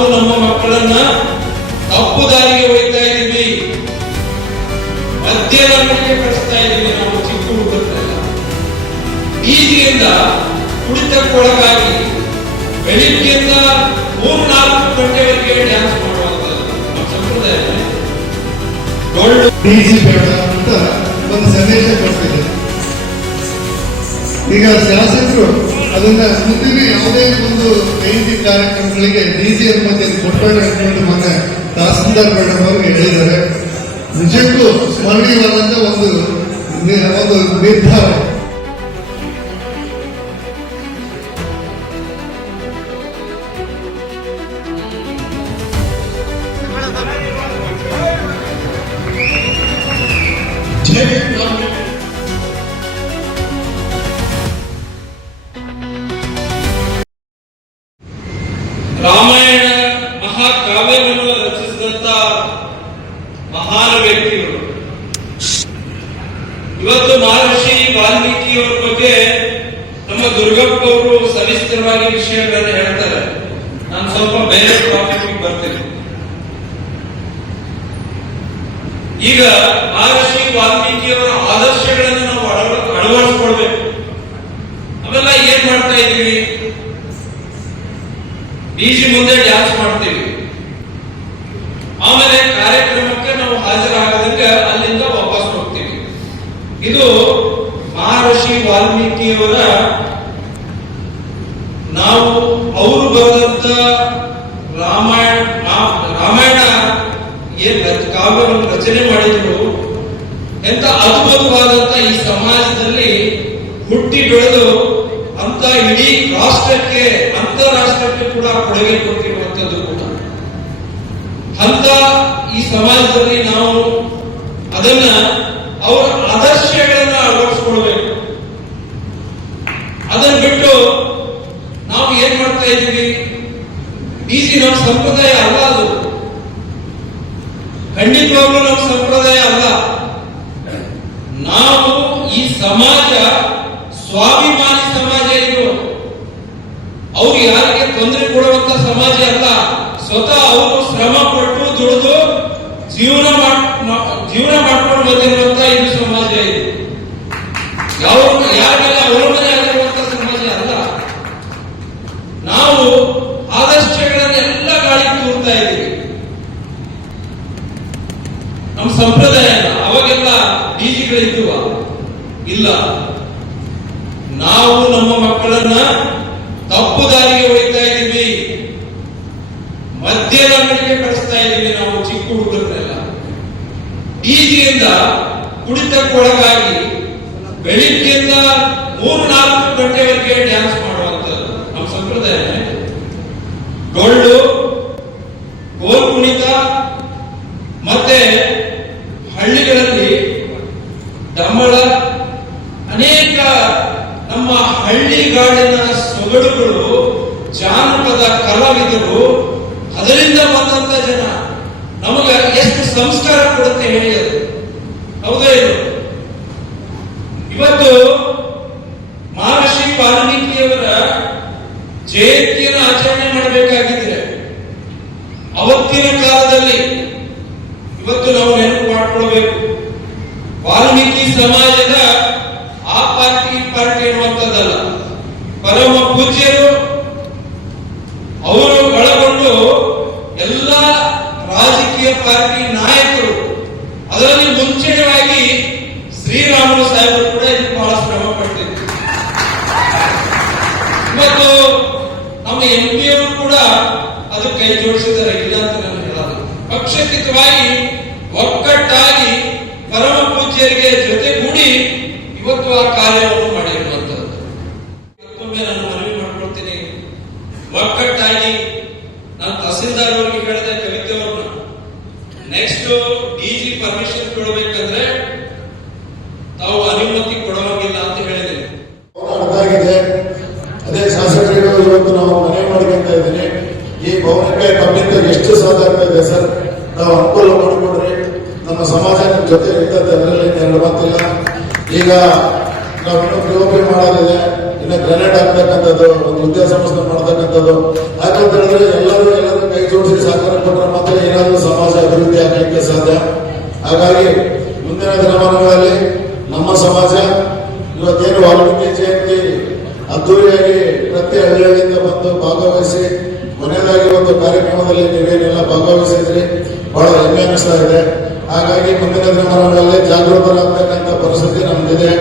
ನಾವು ನಮ್ಮ ಮಕ್ಕಳನ್ನ ತಪ್ಪು ದಾರಿಗೆ ಒಯ್ತಾ ಇದ್ದೀವಿ. ಮದ್ಯದಂಗಡಿಗೆ ಕಳಿಸ್ತಾ ಇದ್ದೀವಿ ನಾವು, ಚಿಕ್ಕ ಹುಡುಗರನ್ನೆಲ್ಲ. ಬೀದಿಯಿಂದ ಕುಡಿತಕ್ಕೊಳಗಾಗಿ ಬೆಳಿಗ್ಗೆಯಿಂದ ಮೂರು ನಾಲ್ಕು ಗಂಟೆವರೆಗೆ ಡ್ಯಾನ್ಸ್ ಮಾಡುವಂಥದ್ದು ಸಂಪ್ರದಾಯ. ಅಂತ ಒಂದು ಸಂದೇಶ ಕೊಡ್ತಿದೆ ಈಗ ಶಾಸಕರು ಅದನ್ನ ಮುಂದಿನ ಯಾವುದೇ ಒಂದು ಜಯಂತಿ ಕಾರ್ಯಕ್ರಮಗಳಿಗೆ ಡಿಸಿ ಅನುಮತಿ ಕೊಟ್ಟೋಣ ಅಂತ ಮೊನ್ನೆ ತಹಸೀಲ್ದಾರ್ ಮೇಡಮ್ ಅವರಿಗೆ ಹೇಳಿದ್ದಾರೆ. ನಿಜಕ್ಕೂ ಸ್ಮರಣೀಯವಾದಂತ ಒಂದು ಒಂದು ನಿರ್ಧಾರ ಮಹಾಕಾವ್ಯವನ್ನು ರಚಿಸಿದಂತ ಮಹಾನ್ ವ್ಯಕ್ತಿಗಳು. ಇವತ್ತು ಮಹರ್ಷಿ ವಾಲ್ಮೀಕಿಯವರ ಬಗ್ಗೆ ನಮ್ಮ ದುರ್ಗಪ್ಪ ಅವರು ಸವಿಸ್ತರವಾಗಿ ವಿಷಯಗಳನ್ನು ಹೇಳ್ತಾರೆ. ನಾನು ಸ್ವಲ್ಪ ಬೇರೆ ಟಾಪಿಕ್ ಬರ್ತೇನೆ. ಈಗ ಮಹರ್ಷಿ ವಾಲ್ಮೀಕಿಯವರ ಆದರ್ಶಗಳನ್ನು ನಾವು ಅಳವಡಿಸ್ಕೊಳ್ಬೇಕು ಅವೆಲ್ಲ ಏನ್ ಮಾಡ್ತಾ ಇದೀವಿ ಡಿಜಿ ಮುಂದೆ ಡ್ಯಾನ್ಸ್ ಮಾಡ್ತೀವಿ ಆಮೇಲೆ ಕಾರ್ಯಕ್ರಮಕ್ಕೆ ನಾವು ಹಾಜರಾಗೋದಕ್ಕೆ ಅಲ್ಲಿಂದ ವಾಪಸ್ ಹೋಗ್ತೀವಿ. ಇದು ಮಹರ್ಷಿ ವಾಲ್ಮೀಕಿಯವರ ನಾವು ಅವರು ಬರೆದಂತ ರಾಮಾಯಣ ರಾಮಾಯಣ ಏನ್ ಕಾವ್ಯವನ್ನು ರಚನೆ ಮಾಡಿದ್ರು ಎಂತ ಅದ್ಭುತವಾದಂತ ಈ ಸಮಾಜದಲ್ಲಿ ಹುಟ್ಟಿ ಬೆಳೆದು ಅಂತ ಇಡೀ ರಾಷ್ಟ್ರಕ್ಕೆ, ಅಂತಾರಾಷ್ಟ್ರಕ್ಕೆ ಕೂಡ ಕೊಡುಗೆ ಕೊಟ್ಟಿರುವಂತದ್ದು ಕೂಡ. ಅಂತ ಈ ಸಮಾಜದಲ್ಲಿ ನಾವು ಅದನ್ನ ಅವರ ಆದರ್ಶಗಳನ್ನ ಅಳವಡಿಸ್ಕೊಳ್ಬೇಕು ಅದನ್ನ ಬಿಟ್ಟು ನಾವು ಏನ್ ಮಾಡ್ತಾ ಇದ್ದೀವಿ? ಈಸಿ ನಮ್ಮ ಸಂಪ್ರದಾಯ ಅಲ್ಲ ಅದು. ಖಂಡಿತವಾಗ್ಲೂ ನಮ್ಮ ಸಂಪ್ರದಾಯ ಅಲ್ಲ. ನಾವು ಈ ಸಮಾಜ ಸ್ವಾಭಿಮಾನಿ ಸಮಾಜ ಇದು. ಅವ್ರು ಯಾರಿಗೆ ತೊಂದರೆ ಕೊಡುವಂತ ಸಮಾಜ ಅಲ್ಲ. ಸ್ವತಃ ಅವರು ಶ್ರಮ ಪಟ್ಟು ದುಡಿದು ಜೀವನ ಮಾಡ್- ಮಾ- ಜೀವನ ಮಾಡ್ಕೊಂಡು ಬಂದಿರುವಂತ ಇದು ಸಮಾಜ ಇದು ಯಾವ ಯಾರ ಮೇಲೆ ಅವಲಂಬನೆ ಆಗಿರುವಂತ ಸಮಾಜ ಅಲ್ಲ ನಾವು ಆದರ್ಶಗಳನ್ನೆಲ್ಲ ಗಾಳಿ ತೂರ್ತಾ ಇದ್ದೀವಿ. ನಮ್ಮ ಸಂಪ್ರದಾಯ. ಅವಾಗೆಲ್ಲ ಡಿಜಿಗಳಿದ್ದುವ ಇಲ್ಲ. ನಾವು ನಮ್ಮ ಮಕ್ಕಳನ್ನ ತಪ್ಪು ದಾರಿಗೆ ಒಯ್ತಾ ಇದ್ದೀವಿ. ಮದ್ಯದ ಅಂಗಡಿಗೆ ಕಳಿಸ್ತಾ ಇದ್ದೀವಿ ನಾವು, ಚಿಕ್ಕ ಹುಡುಗರನ್ನೆಲ್ಲ. ಡಿಜಿಯಿಂದ ಕುಡಿತಕ್ಕೊಳಗಾಗಿ ಬೆಳಿಗ್ಗೆಯಿಂದ ಮೂರು ನಾಲ್ಕು ಗಂಟೆವರೆಗೆ ಡ್ಯಾನ್ಸ್ ಸಂಪ್ರದಾಯ ಡೊಳ್ಳು ಗೋಲ್ ಕುಣಿತ ಮತ್ತೆ ಹಳ್ಳಿಗಳಲ್ಲಿ ಡಮ್ಮಳ ಅನೇಕ ನಮ್ಮ ಹಳ್ಳಿಗಾಡಿನ ಸೊಗಡುಗಳು, ಜಾನಪದ ಕಲಾವಿದರು, ಅದರಿಂದ ಬಂದಂತ ಜನ. ನಮಗೆ ಎಷ್ಟು ಸಂಸ್ಕಾರ ಕೊಡುತ್ತೆ ಹೇಳಿ ಅದು ಹೌದೇ ಇವತ್ತು ಮಹರ್ಷಿ ವಾಲ್ಮೀಕಿಯವರ ಜಯಂತಿಯನ್ನು ಆಚರಣೆ ಮಾಡಬೇಕಾಗಿದ್ರೆ ಅವತ್ತಿನ ಕಾಲದಲ್ಲಿ ಇವತ್ತು ನಾವು ನೆನಪು ಮಾಡಿಕೊಳ್ಬೇಕು. ವಾಲ್ಮೀಕಿ ಸಮಾಜದ ಆ ಪಾರ್ಟಿ ಈ ಪಾರ್ಟಿ ಎನ್ನುವಂಥದ್ದಲ್ಲ ಪರಮ ಪೂಜ್ಯರು ಅವರು ಒಳಗೊಂಡು ಎಲ್ಲ ರಾಜಕೀಯ ಪಾರ್ಟಿ ನಾಯಕರು ಅದರಲ್ಲಿ ಮುಂಚೆಯಾಗಿ ಶ್ರೀರಾಮುಲು ಸಾಹೇಬರು ಕೂಡ ಇದಕ್ಕೆ ಬಹಳ ಶ್ರಮ ಪಟ್ಟಿದ್ರು ಇವತ್ತು ನಮ್ಮ ಎಂ ಪಿ ಅವರು ಕೂಡ ಅದು ಕೈ ಜೋಡಿಸಿದ್ದಾರೆ ಇಲ್ಲ ಅಂತ ನಾನು ಹೇಳಲ್ಲ ಪಕ್ಷಾತೀತವಾಗಿ ಒಕ್ಕಟ್ಟಾಗಿ ಪರಮ ಪೂಜ್ಯರಿಗೆ ಜೊತೆಗೂಡಿ ಇವತ್ತು ಆ ಕಾರ್ಯವನ್ನು ಮಾಡಿರುವಂತದ್ದು ಮತ್ತೊಮ್ಮೆ ನಾನು ಮನವಿ ಮಾಡ್ಕೊಳ್ತೀನಿ ಒಕ್ಕಟ್ಟಾಗಿ ನಾನು ತಹಸೀಲ್ದಾರ್ ಅವರಿಗೆ ಹೇಳಿದೆ ಕವಿತೆ ಅವ್ರನ್ನ ನೆಕ್ಸ್ಟ್ ಡಿಜಿ ಪರ್ಮಿಷನ್ ಕೊಡಬೇಕಂದ್ರೆ ತಾವು ಅನುಮತಿ ಕೊಡುವಾಗಿಲ್ಲ ಅಂತ ಹೇಳಿದ್ದೀನಿ ಅದಾಗಿದೆ ಅದೇ ಶಾಸಕರಿಗೂ ಇವತ್ತು ನಾವು ಮನೆ ಮಾಡ್ಕೊಂತ ಇದ್ದೀನಿ ಈ ಭವನಕ್ಕೆ ತಮ್ಮಿಂದ ಎಷ್ಟು ಸಾಧಾರಣ ಇದೆ ಸರ್? ನಾವು ಅನುಕೂಲ ಮಾಡಿಕೊಂಡ್ರೆ ನಮ್ಮ ಸಮಾಜ ಜೊತೆ ಇರ್ತದೆ ಅದರಲ್ಲಿ ಎರಡು ಮಾತಿಲ್ಲ. ಈಗ ನಾವು ಇನ್ನೂ ಮಾಡೋದಿದೆ ಇನ್ನು ಗ್ರೆನೇಡ್ ಹಾಕ್ತಕ್ಕಂಥದ್ದು ಒಂದು ವಿದ್ಯಾಸಂಸ್ಥೆ ಮಾಡ್ತಕ್ಕಂಥದ್ದು ಯಾಕಂತ ಹೇಳಿದ್ರೆ ಎಲ್ಲರೂ ಎಲ್ಲರೂ ಕೈ ಜೋಡಿಸಿ ಸಹಕಾರ ಕೊಟ್ಟರೆ ಮಾತ್ರ ಏನಾದರೂ ಸಮಾಜ ಅಭಿವೃದ್ಧಿ ಆಗಲಿಕ್ಕೆ ಸಾಧ್ಯ. ಹಾಗಾಗಿ ಮುಂದಿನ ದಿನಮಾನಗಳಲ್ಲಿ ನಮ್ಮ ಸಮಾಜ ಇವತ್ತೇನು ವಾಲ್ಮೀಕಿ ಜಯಂತಿ ಅದ್ದೂರಿಯಾಗಿ ಪ್ರತಿ ಹಳ್ಳಿಗಳಿಂದ ಬಂದು ಭಾಗವಹಿಸಿ ಕೊನೆಯದಾಗಿ ಒಂದು ಕಾರ್ಯಕ್ರಮದಲ್ಲಿ ನೀವೇನೆಲ್ಲ ಭಾಗವಹಿಸಿದ್ರಿ, ಬಹಳ ಹೆಮ್ಮೆ ಅನಿಸ್ತಾ ಇದೆ. ಹಾಗಾಗಿ ಮುಂದಿನ ದಿನಮಾನಗಳಲ್ಲಿ ಜಾಗೃತರಾಗ್ತಕ್ಕಂಥ ಪರಿಸ್ಥಿತಿ ನಮ್ದಿದೆ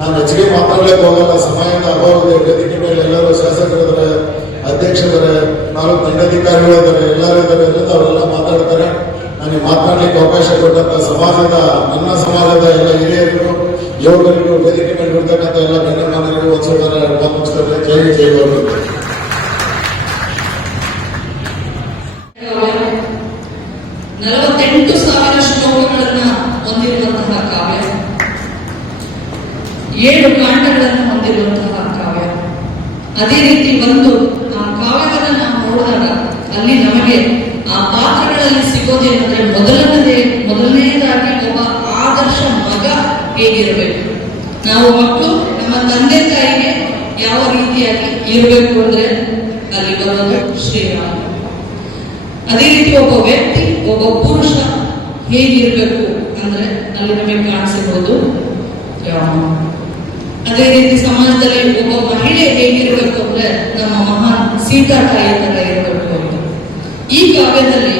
ನಾನು ಹೆಚ್ಚಿಗೆ ಮಾತಾಡಲಿಕ್ಕೆ ಹೋಗಲ್ಲ, ಸಮಯದ ಅಭಾವದ ವೇದಿಕೆ ಮೇಲೆ ಎಲ್ಲರೂ ಶಾಸಕರಿದ್ದಾರೆ ಅಧ್ಯಕ್ಷರ ನಾಲ್ಕು ದಂಡಾಧಿಕಾರಿಗಳು ಇದ್ದಾರೆ, ಎಲ್ಲರೂ ಇದ್ದಾರೆ ಎಲ್ಲ ಅವರೆಲ್ಲ ಮಾತಾಡ್ತಾರೆ. ನನಗೆ ಮಾತನಾಡಲಿಕ್ಕೆ ಅವಕಾಶ ಕೊಟ್ಟಂತ ಸಮಾಜದ, ನನ್ನ ಸಮಾಜದ ಎಲ್ಲ ಹಿರಿಯರು ಯುವಕರಿಗೂ ನಲವತ್ತೆಂಟು ಸಾವಿರ ಶ್ಲೋಕಗಳನ್ನ ಹೊಂದಿರುವಂತಹ ಕಾವ್ಯ. ಏಳು ಕಾಂಡಗಳನ್ನು ಹೊಂದಿರುವಂತಹ ಕಾವ್ಯ. ಅದೇ ರೀತಿ ಬಂದು ಆ ಕಾವ್ಯಗಳನ್ನ ನಾವು ನೋಡಿದಾಗ ಅಲ್ಲಿ ನಮಗೆ ಆ ಪಾತ್ರಗಳಲ್ಲಿ ಸಿಗೋದೇನೆಂದ್ರೆ ಮೊದಲನೇ ಮೊದಲನೇದಾಗಿ ಒಬ್ಬ ಆದರ್ಶ ಮಗ ಹೇಗಿರಬೇಕು? ನಾವು ಮಕ್ಕಳು, ನಮ್ಮ ತಂದೆ ತಾಯಿಗೆ ಯಾವ ರೀತಿಯಾಗಿ ಇರಬೇಕು ಅಂದ್ರೆ ಅಲ್ಲಿ ಬರೋದು ಶ್ರೀರಾಮ. ಅದೇ ರೀತಿ ಒಬ್ಬ ವ್ಯಕ್ತಿ ಒಬ್ಬ ಪುರುಷ ಹೇಗಿರಬೇಕು ಅಂದ್ರೆ ಅಲ್ಲಿ ನಮಗೆ ಕಾಣಿಸಬಹುದು ಅದೇ ರೀತಿ ಸಮಾಜದಲ್ಲಿ ಒಬ್ಬ ಮಹಿಳೆ ಹೇಗಿರ್ಬೇಕು ಅಂದ್ರೆ ನಮ್ಮ ಮಹಾನ್ ಸೀತಾ ತಾಯಿ ತರ ಇರಬೇಕು ಅಂತ ಈ ಕಾವ್ಯದಲ್ಲಿ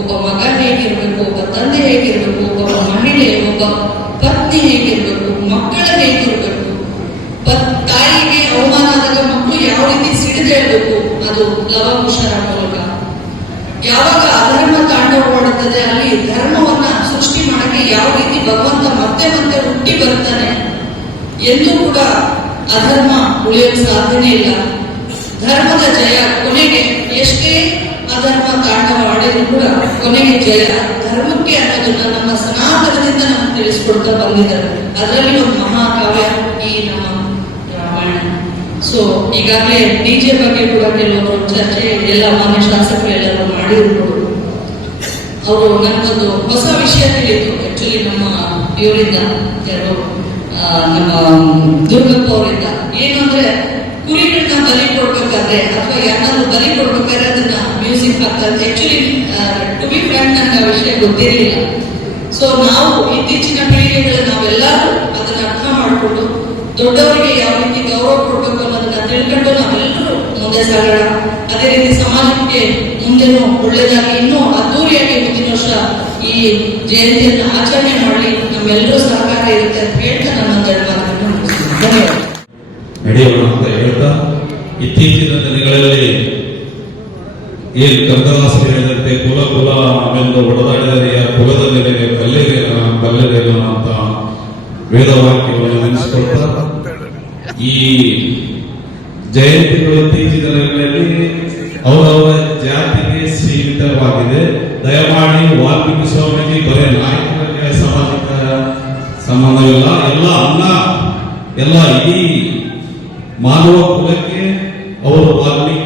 ಒಬ್ಬ ಮಗ ಹೇಗಿರ್ಬೇಕು, ಒಬ್ಬ ತಂದೆ ಹೇಗಿರ್ಬೇಕು, ಒಬ್ಬ ಮಹಿಳೆ, ಒಬ್ಬ ಪತ್ನಿ ಹೇಗಿರ್ಬೇಕು, ಮಕ್ಕಳ ಹೇಗಿರ್ಬೇಕು ತಾಯಿಗೆ ಅವಮಾನ ಆದಾಗ ಮಕ್ಕಳು ಯಾವ ರೀತಿ ಸಿಡಿದೇಳ್ಬೇಕು, ಅದು ಲವಕುಶರ ತಾಂಡವವಾಡುತ್ತದೆ ಅಲ್ಲಿ ಧರ್ಮವನ್ನ ಸೃಷ್ಟಿ ಮಾಡಕ್ಕೆ ಯಾವ ರೀತಿ ಭಗವಂತ ಮತ್ತೆ ಮತ್ತೆ ಹುಟ್ಟಿ ಬರ್ತಾನೆ ಎಂದು ಕೂಡ ಅಧರ್ಮ ಉಳಿಯಲು ಸಾಧ್ಯನೇ ಇಲ್ಲ. ಧರ್ಮದ ಜಯ ಕೊನೆಗೆ ಎಷ್ಟೇ ಅಧರ್ಮ ಆಡಿದ್ರು ಕೂಡ ಕೊನೆಗೆ ಜಯ. ಧರ್ಮಕ್ಕೆ ಅನ್ನೋದನ್ನ ನಮ್ಮ ಸನಾತನದಿಂದ ನಮ್ಗೆ ತಿಳಿಸ್ಕೊಡ್ತಾ ಬಂದಿದ್ದಾರೆ. ಅದರಲ್ಲಿ ಒಂದು ಮಹಾಕಾವ್ಯ ಈ ನಮ್ಮ ರಾಮಾಯಣ. ಸೊ ಈಗಾಗಲೇ ಡಿಜೆ ಬಗ್ಗೆ ಕೂಡ ಕೆಲವರು ಚರ್ಚೆ ಎಲ್ಲ ಮಾನ್ಯ ಶಾಸಕರು ಎಲ್ಲರೂ ಮಾಡಿರ್ಬೋದು. ಅವರು ನನಗೊಂದು ಹೊಸ ವಿಷಯ ತಿಳಿಯಿತು ಆಕ್ಚುಲಿ ನಮ್ಮ ಇವರಿಂದ ಯಾರು ನಮ್ಮ ದುರ್ಗಪ್ಪ ಅವರಿಂದ. ಏನು ಕುರಿಗಳನ್ನ ಬಲಿ ಕೊಡ್ಬೇಕಾದ್ರೆ ಅಥವಾ ಯಾರಾದ್ರೂ ಬಲಿ ಕೊಡ್ಬೇಕಾದ್ರೆ ಅದನ್ನ ಮ್ಯೂಸಿಕ್ ಹಾಕ್ತಾರೆ. ಆಕ್ಚುಲಿ ಟು ಬಿ ಫ್ರೆಂಡ್ ನನಗೆ ವಿಷಯ ಗೊತ್ತಿರಲಿಲ್ಲ. ಸೊ ನಾವು ಇತ್ತೀಚಿನ ಪೀಳಿಗೆಗಳು ನಾವೆಲ್ಲರೂ ಅದನ್ನ ಅರ್ಥ ಮಾಡಿಕೊಂಡು ದೊಡ್ಡವರಿಗೆ ಯಾವ ರೀತಿ ಗೌರವ ಕೊಡಬೇಕು ಅನ್ನೋದನ್ನ ತಿಳ್ಕೊಂಡು ನಾವೆಲ್ಲರೂ ಮುಂದೆ ಸಾಗೋಣ. ಅದೇ ರೀತಿ ಸಮಾಜಕ್ಕೆ ಮುಂದೆನೂ ಒಳ್ಳೆಯದಾಗಿ ಇನ್ನೂ ಅದ್ದೂರಿಯಾಗಿ ಮುಂದಿನ ವರ್ಷ ಈ ಜಯಂತಿಯನ್ನು ಆಚರಣೆ ಮಾಡಿ ನಮ್ಮೆಲ್ಲರೂ ಸಹಕಾರ ಇರುತ್ತೆ ಅಂತ ಹೇಳ್ತಾ ಒಂದೆರಡು ಮಾತನ್ನು ಅಂತ ಹೇಳ್ತಾ, ಇತ್ತೀಚಿನ ದಿನಗಳಲ್ಲಿ ಏನು ಕನಕದಾಸರು ಹೇಳಿದಂತೆ ಕುಲ ಕುಲ ಆಮೇಲೆ ಹೊಡೆದಾಡಿದರೆ ಕುಲದಲ್ಲಿ ಕಲ್ಲೇರೇನ ಕಲ್ಲೇರೇನ ಅಂತ ವೇದವಾಕ್ಯವನ್ನು ನೆನೆಸಿಕೊಳ್ತಾ ಈ ಜಯಂತಿಗಳು ಇತ್ತೀಚಿನ ದಿನಗಳಲ್ಲಿ ಅವರವರ ಜಾತಿಗೆ ಸೀಮಿತವಾಗಿದೆ. ದಯಮಾಡಿ ವಾಲ್ಮೀಕಿ ಸ್ವಾಮೀಜಿ, ಬರೇ ನಾಯಕರಿಗೆ ಸಾಮಾಜಿಕ ಸಂಬಂಧವಿಲ್ಲ. ಎಲ್ಲ ಅನ್ನ, ಎಲ್ಲ ಇಡೀ ಮಾನವ ಕುಲಕ್ಕೆ ಅವರು ವಾಲ್ಮೀಕಿ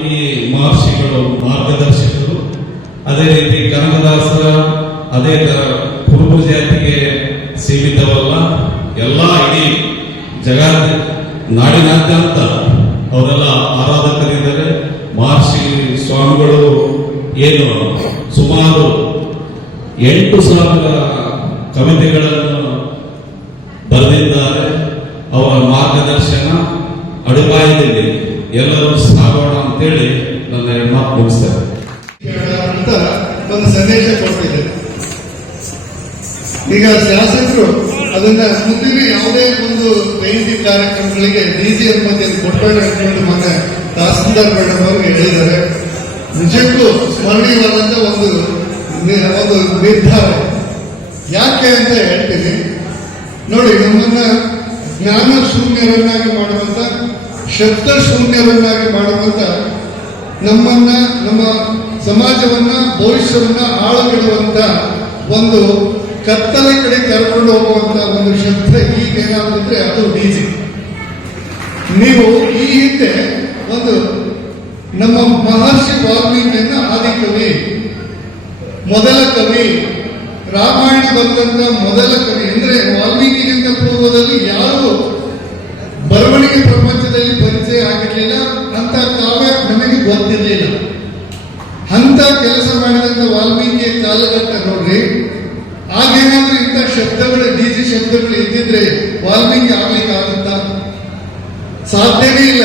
ಸಾವಿರ ಕವಿತೆಗಳನ್ನು ಬರೆದಿದ್ದಾರೆ. ಅವರ ಮಾರ್ಗದರ್ಶನ ಅಡಿಪಾಯದಲ್ಲಿ. ಎಲ್ಲರೂ ಸಾಗೋಣ ಅಂತೇಳಿ ನನ್ನ ಮಾತು ಮುಗಿಸ್ತಾರೆ ಅಂತ ಒಂದು ಸಂದೇಶ ಕೊಟ್ಟಿದೆ ಈಗ ಶಾಸಕರು ಅದನ್ನ ಮುಂದಿನ ಯಾವುದೇ ಒಂದು ಜಯಂತಿ ಕಾರ್ಯಕ್ರಮಗಳಿಗೆ ಡಿಸಿ ಅನುಮತಿಯನ್ನು ಕೊಟ್ಟೋಣ ಅಂತ ಮೊನ್ನೆ ತಹಸೀಲ್ದಾರ್ ಮೇಡಮ್ ಅವ್ರಿಗೆ ಹೇಳಿದ್ದಾರೆ. ನಿಜಕ್ಕೂ ಸ್ಮರಣೀಯವಾದಂತ ಒಂದು ಒಂದು ನಿರ್ಧಾರ. ಯಾಕೆ ಅಂತ ಹೇಳ್ತೀನಿ. ನೋಡಿ, ನಮ್ಮನ್ನ ಜ್ಞಾನ ಶೂನ್ಯರನ್ನಾಗಿ ಮಾಡುವಂತ, ಶಬ್ದ ಶೂನ್ಯರನ್ನಾಗಿ ಮಾಡುವಂತ ನಮ್ಮನ್ನ, ನಮ್ಮ ಸಮಾಜವನ್ನ, ಭವಿಷ್ಯವನ್ನ ಹಾಳುಗೆಡುವಂತ ಒಂದು ಕತ್ತಲೆ ಕಡೆ ಕರ್ಕೊಂಡು ಹೋಗುವಂತ ಒಂದು ಶಬ್ದ ಈಗ ಏನಾಗುತ್ತೆ ಅದು ಡಿಜಿ. ನೀವು ಈ ಹಿಂದೆ ಒಂದು ನಮ್ಮ ಮಹರ್ಷಿ ವಾಲ್ಮೀಕಿಯನ್ನ ಆದಿಕವಿ ಮೊದಲ ಕವಿ, ರಾಮಾಯಣ ಬಂದಂತ ಮೊದಲ ಕವಿ ಅಂದ್ರೆ ವಾಲ್ಮೀಕಿಗಿಂತ ಪೂರ್ವದಲ್ಲಿ ಯಾರು ಬರವಣಿಗೆ ಪ್ರಪಂಚದಲ್ಲಿ ಪರಿಚಯ ಆಗಿರಲಿಲ್ಲ ಅಂತ ಕಾವ್ಯ ನಮಗೆ ಗೊತ್ತಿರಲಿಲ್ಲ. ಅಂತ ಕೆಲಸ ಮಾಡಿದಂತ ವಾಲ್ಮೀಕಿಯ ಕಾಲಘಟ್ಟ ನೋಡ್ರಿ ಆಗೇನಾದ್ರೂ ಇಂಥ ಶಬ್ದಗಳು ಡಿಜಿ ಶಬ್ದಗಳು ಇದ್ದಿದ್ರೆ ವಾಲ್ಮೀಕಿ ಆಗ್ಲಿಕ್ಕೆ ಆಗುತ್ತಾ ಸಾಧ್ಯವೇ ಇಲ್ಲ.